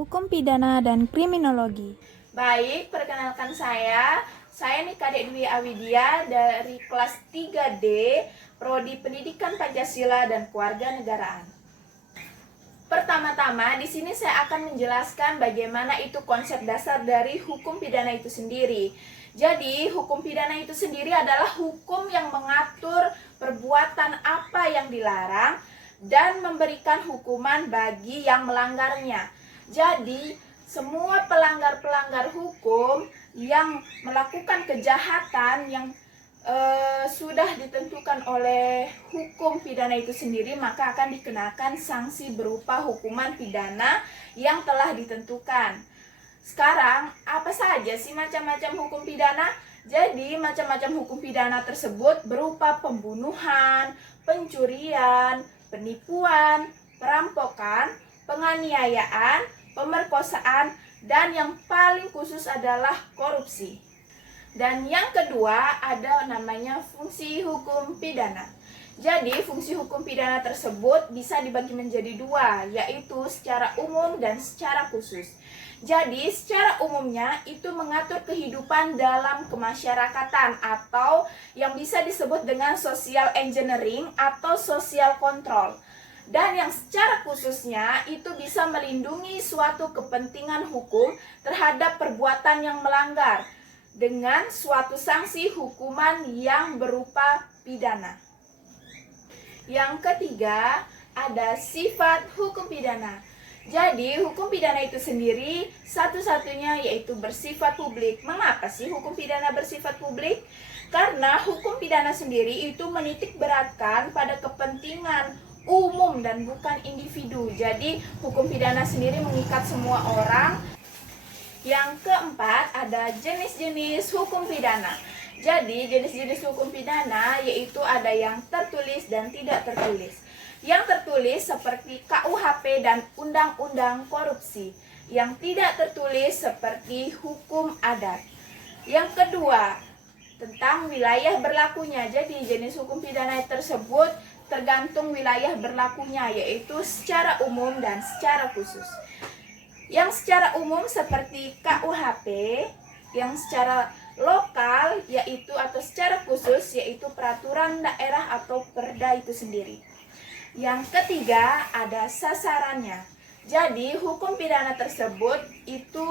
Hukum Pidana dan Kriminologi. Baik, perkenalkan saya nih Kadek Dwi Awidia dari kelas 3D, Prodi Pendidikan Pancasila dan Kewarganegaraan. Pertama-tama, di sini saya akan menjelaskan bagaimana itu konsep dasar dari hukum pidana itu sendiri. Jadi, hukum pidana itu sendiri adalah hukum yang mengatur perbuatan apa yang dilarang dan memberikan hukuman bagi yang melanggarnya. Jadi, semua pelanggar-pelanggar hukum yang melakukan kejahatan yang sudah ditentukan oleh hukum pidana itu sendiri, maka akan dikenakan sanksi berupa hukuman pidana yang telah ditentukan. Sekarang, apa saja sih macam-macam hukum pidana? Jadi, macam-macam hukum pidana tersebut berupa pembunuhan, pencurian, penipuan, perampokan, penganiayaan, pemerkosaan, dan yang paling khusus adalah korupsi. Dan yang kedua ada namanya fungsi hukum pidana. Jadi fungsi hukum pidana tersebut bisa dibagi menjadi dua, yaitu secara umum dan secara khusus. Jadi secara umumnya itu mengatur kehidupan dalam kemasyarakatan atau yang bisa disebut dengan social engineering atau social control. Dan yang secara khususnya itu bisa melindungi suatu kepentingan hukum terhadap perbuatan yang melanggar dengan suatu sanksi hukuman yang berupa pidana. Yang ketiga, ada sifat hukum pidana. Jadi, hukum pidana itu sendiri satu-satunya yaitu bersifat publik. Mengapa sih hukum pidana bersifat publik? Karena hukum pidana sendiri itu menitik beratkan pada kepentingan umum dan bukan individu. Jadi, hukum pidana sendiri mengikat semua orang. Yang keempat, ada jenis-jenis hukum pidana. Jadi, jenis-jenis hukum pidana yaitu ada yang tertulis dan tidak tertulis. Yang tertulis seperti KUHP dan Undang-Undang Korupsi. Yang tidak tertulis seperti hukum adat. Yang kedua, tentang wilayah berlakunya. Jadi, jenis hukum pidana tersebut tergantung wilayah berlakunya, yaitu secara umum dan secara khusus. Yang secara umum seperti KUHP, yang secara lokal yaitu atau secara khusus yaitu peraturan daerah atau perda itu sendiri. Yang ketiga ada sasarannya. Jadi hukum pidana tersebut itu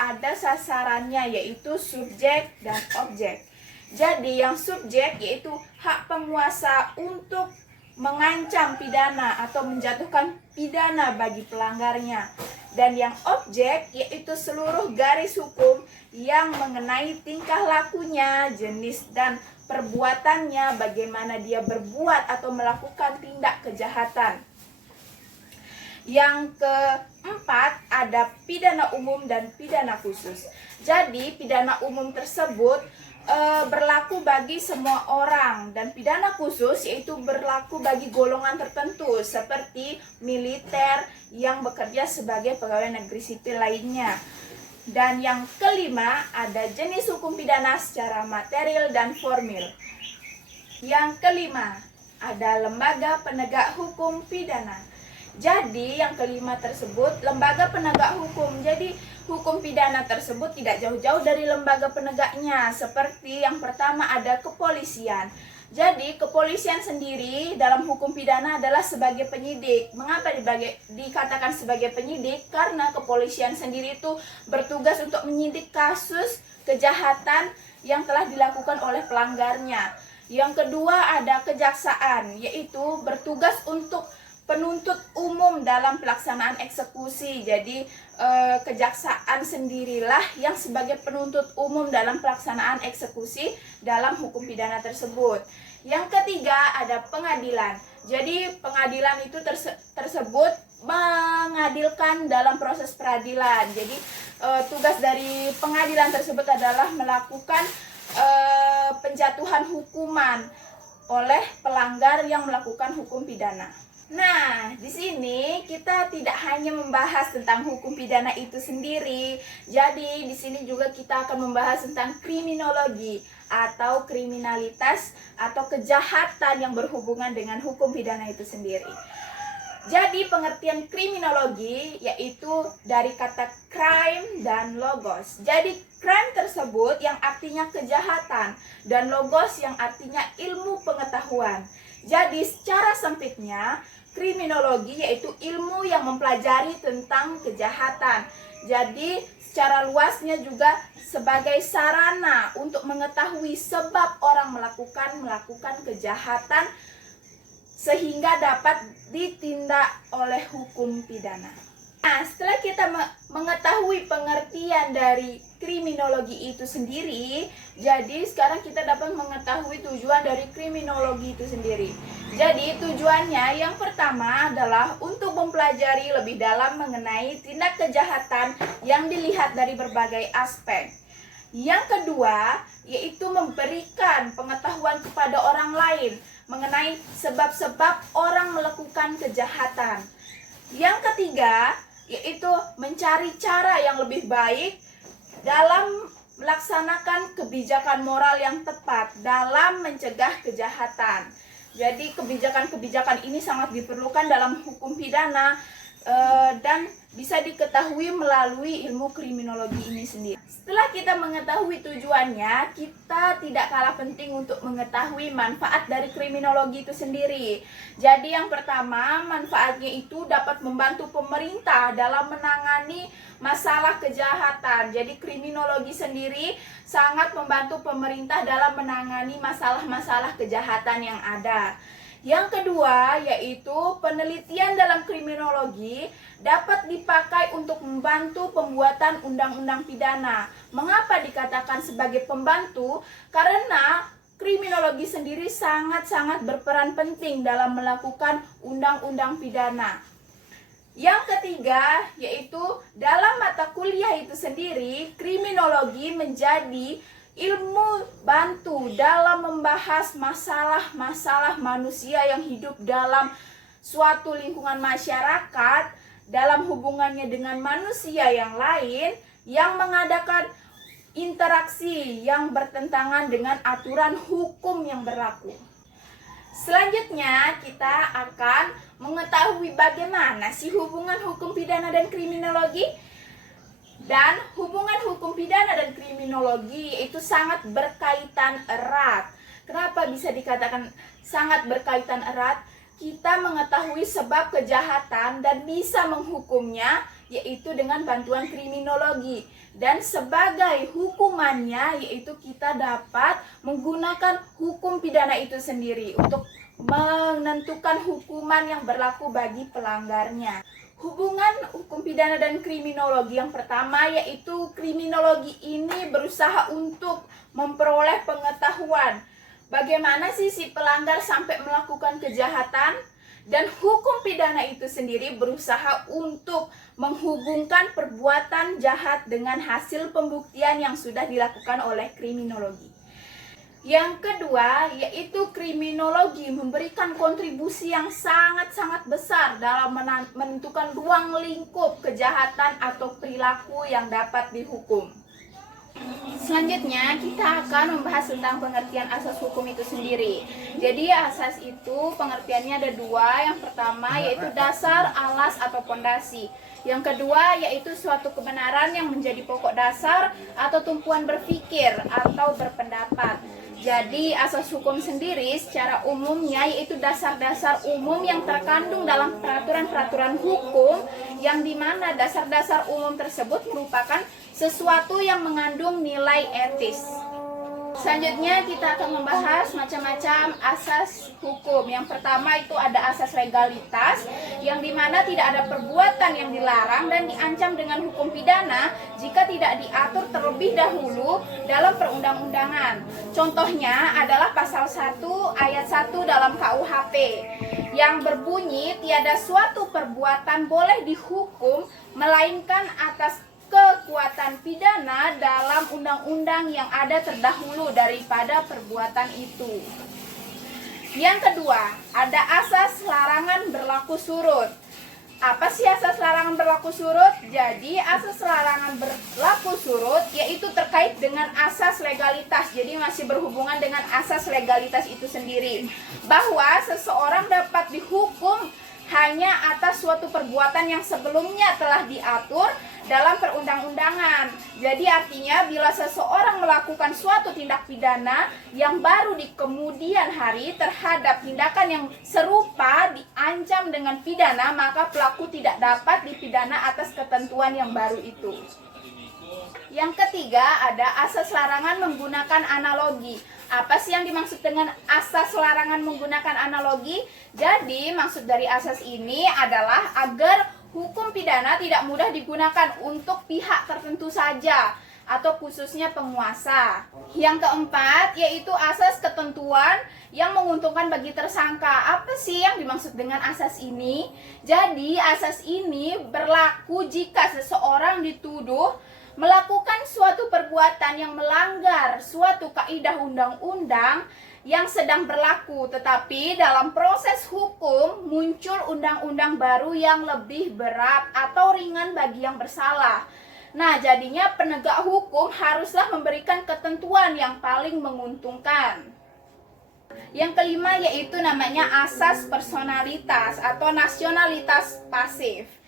ada sasarannya yaitu subjek dan objek. Jadi yang subjek yaitu hak penguasa untuk mengancam pidana atau menjatuhkan pidana bagi pelanggarnya. Dan yang objek yaitu seluruh garis hukum yang mengenai tingkah lakunya, jenis dan perbuatannya, bagaimana dia berbuat atau melakukan tindak kejahatan. Yang keempat ada pidana umum dan pidana khusus. Jadi pidana umum tersebut berlaku bagi semua orang dan pidana khusus yaitu berlaku bagi golongan tertentu seperti militer yang bekerja sebagai pegawai negeri sipil lainnya. Dan yang kelima ada jenis hukum pidana secara material dan formil. Yang kelima ada lembaga penegak hukum pidana. Jadi yang kelima tersebut lembaga penegak hukum. Jadi hukum pidana tersebut tidak jauh-jauh dari lembaga penegaknya. Seperti yang pertama ada kepolisian. Jadi kepolisian sendiri dalam hukum pidana adalah sebagai penyidik. Mengapa dikatakan sebagai penyidik? Karena kepolisian sendiri itu bertugas untuk menyidik kasus kejahatan yang telah dilakukan oleh pelanggarnya. Yang kedua ada kejaksaan, yaitu bertugas untuk penuntut umum dalam pelaksanaan eksekusi. Jadi kejaksaan sendirilah yang sebagai penuntut umum dalam pelaksanaan eksekusi dalam hukum pidana tersebut. Yang ketiga ada pengadilan. Jadi pengadilan itu tersebut mengadilkan dalam proses peradilan. Jadi tugas dari pengadilan tersebut adalah melakukan penjatuhan hukuman oleh pelanggar yang melakukan hukum pidana. Nah, di sini kita tidak hanya membahas tentang hukum pidana itu sendiri. Jadi, di sini juga kita akan membahas tentang kriminologi atau kriminalitas atau kejahatan yang berhubungan dengan hukum pidana itu sendiri. Jadi pengertian kriminologi yaitu dari kata crime dan logos. Jadi crime tersebut yang artinya kejahatan dan logos yang artinya ilmu pengetahuan. Jadi secara sempitnya kriminologi yaitu ilmu yang mempelajari tentang kejahatan. Jadi secara luasnya juga sebagai sarana untuk mengetahui sebab orang melakukan kejahatan sehingga dapat ditindak oleh hukum pidana. Nah, setelah kita mengetahui pengertian dari kriminologi itu sendiri, jadi sekarang kita dapat mengetahui tujuan dari kriminologi itu sendiri. Jadi tujuannya yang pertama adalah untuk mempelajari lebih dalam mengenai tindak kejahatan yang dilihat dari berbagai aspek. Yang kedua, yaitu memberikan pengetahuan kepada orang lain mengenai sebab-sebab orang melakukan kejahatan. Yang ketiga, yaitu mencari cara yang lebih baik dalam melaksanakan kebijakan moral yang tepat dalam mencegah kejahatan. Jadi kebijakan-kebijakan ini sangat diperlukan dalam hukum pidana dan bisa diketahui melalui ilmu kriminologi ini sendiri. Setelah kita mengetahui tujuannya, kita tidak kalah penting untuk mengetahui manfaat dari kriminologi itu sendiri. Jadi yang pertama, manfaatnya itu dapat membantu pemerintah dalam menangani masalah kejahatan. Jadi kriminologi sendiri sangat membantu pemerintah dalam menangani masalah-masalah kejahatan yang ada. Yang kedua, yaitu penelitian dalam kriminologi dapat dipakai untuk membantu pembuatan undang-undang pidana. Mengapa dikatakan sebagai pembantu? Karena kriminologi sendiri sangat-sangat berperan penting dalam melakukan undang-undang pidana. Yang ketiga, yaitu dalam mata kuliah itu sendiri, kriminologi menjadi ilmu bantu dalam membahas masalah-masalah manusia yang hidup dalam suatu lingkungan masyarakat, dalam hubungannya dengan manusia yang lain, yang mengadakan interaksi yang bertentangan dengan aturan hukum yang berlaku. Selanjutnya kita akan mengetahui bagaimana sih hubungan hukum pidana dan kriminologi. Dan hubungan hukum pidana dan kriminologi itu sangat berkaitan erat. Kenapa bisa dikatakan sangat berkaitan erat? Kita mengetahui sebab kejahatan dan bisa menghukumnya, yaitu dengan bantuan kriminologi. Dan sebagai hukumannya, yaitu kita dapat menggunakan hukum pidana itu sendiri untuk menentukan hukuman yang berlaku bagi pelanggarnya. Hubungan hukum pidana dan kriminologi yang pertama, yaitu kriminologi ini berusaha untuk memperoleh pengetahuan bagaimana sih si pelanggar sampai melakukan kejahatan, dan hukum pidana itu sendiri berusaha untuk menghubungkan perbuatan jahat dengan hasil pembuktian yang sudah dilakukan oleh kriminologi. Yang kedua, yaitu kriminologi memberikan kontribusi yang sangat-sangat besar dalam menentukan ruang lingkup kejahatan atau perilaku yang dapat dihukum. Selanjutnya, kita akan membahas tentang pengertian asas hukum itu sendiri. Jadi, asas itu pengertiannya ada dua. Yang pertama, yaitu dasar, alas, atau pondasi. Yang kedua, yaitu suatu kebenaran yang menjadi pokok dasar atau tumpuan berpikir atau berpendapat. Jadi asas hukum sendiri secara umumnya yaitu dasar-dasar umum yang terkandung dalam peraturan-peraturan hukum, yang dimana dasar-dasar umum tersebut merupakan sesuatu yang mengandung nilai etis. Selanjutnya kita akan membahas macam-macam asas hukum. Yang pertama itu ada asas legalitas, yang dimana tidak ada perbuatan yang dilarang dan diancam dengan hukum pidana jika tidak diatur terlebih dahulu dalam perundang-undangan. Contohnya adalah pasal 1 ayat 1 dalam KUHP yang berbunyi tiada suatu perbuatan boleh dihukum melainkan atas kekuatan pidana dalam undang-undang yang ada terdahulu daripada perbuatan itu. Yang kedua, ada asas larangan berlaku surut. Apa sih asas larangan berlaku surut? Jadi asas larangan berlaku surut yaitu terkait dengan asas legalitas. Jadi masih berhubungan dengan asas legalitas itu sendiri, bahwa seseorang dapat dihukum hanya atas suatu perbuatan yang sebelumnya telah diatur dalam perundang-undangan. Jadi artinya bila seseorang melakukan suatu tindak pidana yang baru di kemudian hari terhadap tindakan yang serupa diancam dengan pidana, maka pelaku tidak dapat dipidana atas ketentuan yang baru itu. Yang ketiga ada asas larangan menggunakan analogi. Apa sih yang dimaksud dengan asas larangan menggunakan analogi? Jadi maksud dari asas ini adalah agar hukum pidana tidak mudah digunakan untuk pihak tertentu saja atau khususnya penguasa. Yang keempat yaitu asas ketentuan yang menguntungkan bagi tersangka. Apa sih yang dimaksud dengan asas ini? Jadi asas ini berlaku jika seseorang dituduh melakukan suatu perbuatan yang melanggar suatu kaidah undang-undang yang sedang berlaku, tetapi dalam proses hukum muncul undang-undang baru yang lebih berat atau ringan bagi yang bersalah. Nah, jadinya penegak hukum haruslah memberikan ketentuan yang paling menguntungkan. Yang kelima yaitu namanya asas personalitas atau nasionalitas pasif.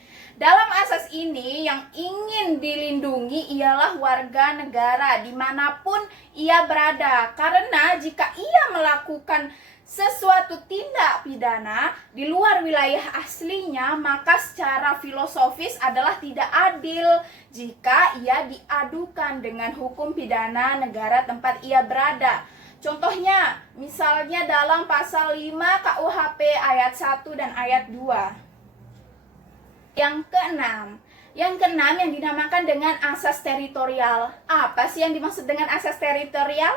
Dalam asas ini yang ingin dilindungi ialah warga negara dimanapun ia berada. Karena jika ia melakukan sesuatu tindak pidana di luar wilayah aslinya, maka secara filosofis adalah tidak adil jika ia diadukan dengan hukum pidana negara tempat ia berada. Contohnya, misalnya dalam pasal 5 KUHP ayat 1 dan ayat 2. Yang keenam yang dinamakan dengan asas teritorial. Apa sih yang dimaksud dengan asas teritorial?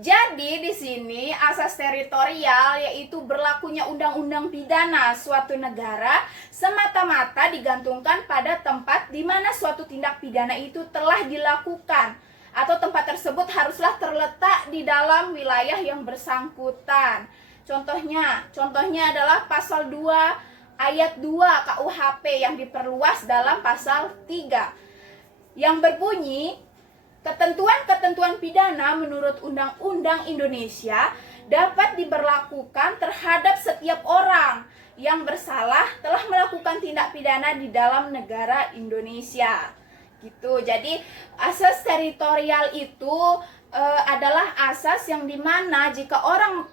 Jadi di sini asas teritorial yaitu berlakunya undang-undang pidana suatu negara semata-mata digantungkan pada tempat di mana suatu tindak pidana itu telah dilakukan, atau tempat tersebut haruslah terletak di dalam wilayah yang bersangkutan. Contohnya adalah pasal 2 ayat 2 KUHP yang diperluas dalam pasal 3 yang berbunyi, ketentuan-ketentuan pidana menurut Undang-Undang Indonesia dapat diberlakukan terhadap setiap orang yang bersalah telah melakukan tindak pidana di dalam negara Indonesia. Gitu. Jadi asas teritorial itu adalah asas yang dimana jika orang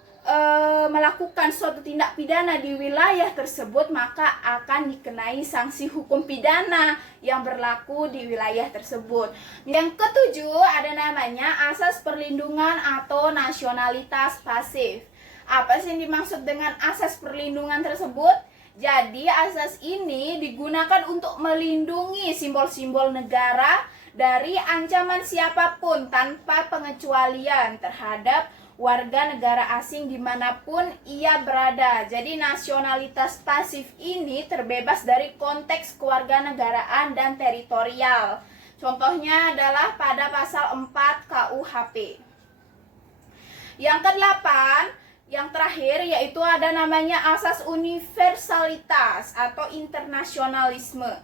melakukan suatu tindak pidana di wilayah tersebut, maka akan dikenai sanksi hukum pidana yang berlaku di wilayah tersebut. Yang ketujuh ada namanya asas perlindungan atau nasionalitas pasif. Apa sih yang dimaksud dengan asas perlindungan tersebut? Jadi asas ini digunakan untuk melindungi simbol-simbol negara dari ancaman siapapun tanpa pengecualian terhadap warga negara asing dimanapun ia berada. Jadi nasionalitas pasif ini terbebas dari konteks kewarganegaraan dan teritorial. Contohnya adalah pada pasal 4 KUHP. Yang kedelapan, yang terakhir yaitu ada namanya asas universalitas atau internasionalisme.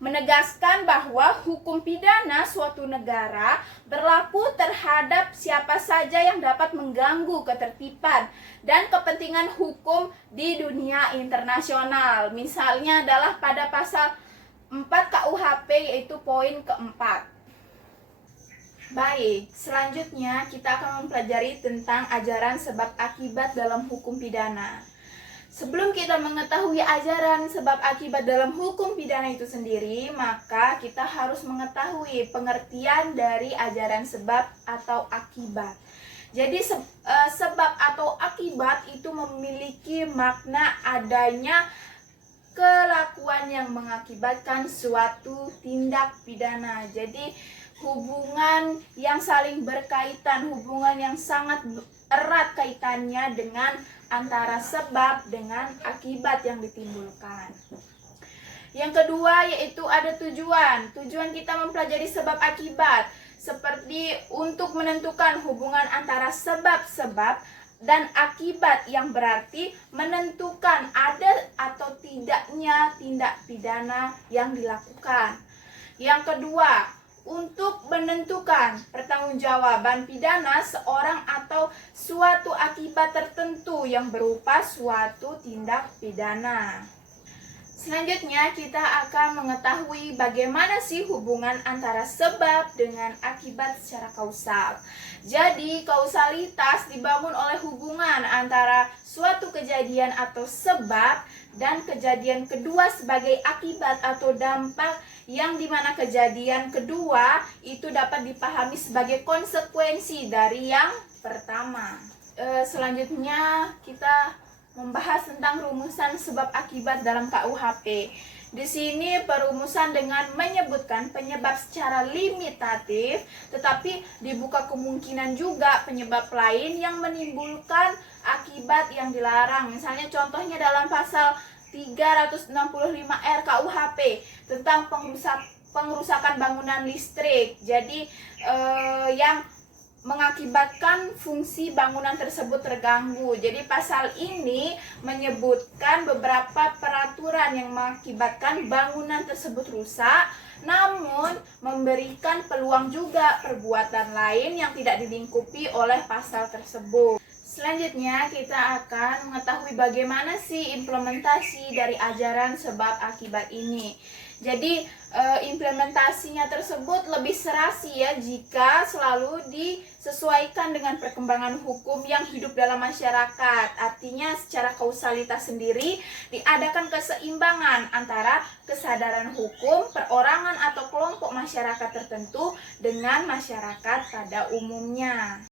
Menegaskan bahwa hukum pidana suatu negara berlaku terhadap siapa saja yang dapat mengganggu ketertiban dan kepentingan hukum di dunia internasional. Misalnya adalah pada pasal 4 KUHP yaitu poin keempat. Baik, selanjutnya kita akan mempelajari tentang ajaran sebab akibat dalam hukum pidana. Sebelum kita mengetahui ajaran sebab akibat dalam hukum pidana itu sendiri, maka kita harus mengetahui pengertian dari ajaran sebab atau akibat. Jadi sebab atau akibat itu memiliki makna adanya kelakuan yang mengakibatkan suatu tindak pidana. Jadi hubungan yang saling berkaitan, hubungan yang sangat erat kaitannya dengan antara sebab dengan akibat yang ditimbulkan. Yang kedua yaitu ada tujuan. Tujuan kita mempelajari sebab akibat seperti untuk menentukan hubungan antara sebab-sebab dan akibat, yang berarti menentukan ada atau tidaknya tindak pidana yang dilakukan. Yang kedua, untuk menentukan pertanggungjawaban pidana seorang atau suatu akibat tertentu yang berupa suatu tindak pidana. Selanjutnya kita akan mengetahui bagaimana sih hubungan antara sebab dengan akibat secara kausal. Jadi kausalitas dibangun oleh hubungan antara suatu kejadian atau sebab dan kejadian kedua sebagai akibat atau dampak, yang dimana kejadian kedua itu dapat dipahami sebagai konsekuensi dari yang pertama. Selanjutnya kita membahas tentang rumusan sebab akibat dalam KUHP. Di sini perumusan dengan menyebutkan penyebab secara limitatif, tetapi dibuka kemungkinan juga penyebab lain yang menimbulkan akibat yang dilarang. Misalnya contohnya dalam pasal 365 RKUHP tentang pengrusakan bangunan listrik. Jadi yang mengakibatkan fungsi bangunan tersebut terganggu. Jadi pasal ini menyebutkan beberapa peraturan yang mengakibatkan bangunan tersebut rusak, namun memberikan peluang juga perbuatan lain yang tidak dilingkupi oleh pasal tersebut. Selanjutnya kita akan mengetahui bagaimana sih implementasi dari ajaran sebab akibat ini. Jadi implementasinya tersebut lebih serasi ya jika selalu disesuaikan dengan perkembangan hukum yang hidup dalam masyarakat. Artinya secara kausalitas sendiri diadakan keseimbangan antara kesadaran hukum, perorangan atau kelompok masyarakat tertentu dengan masyarakat pada umumnya.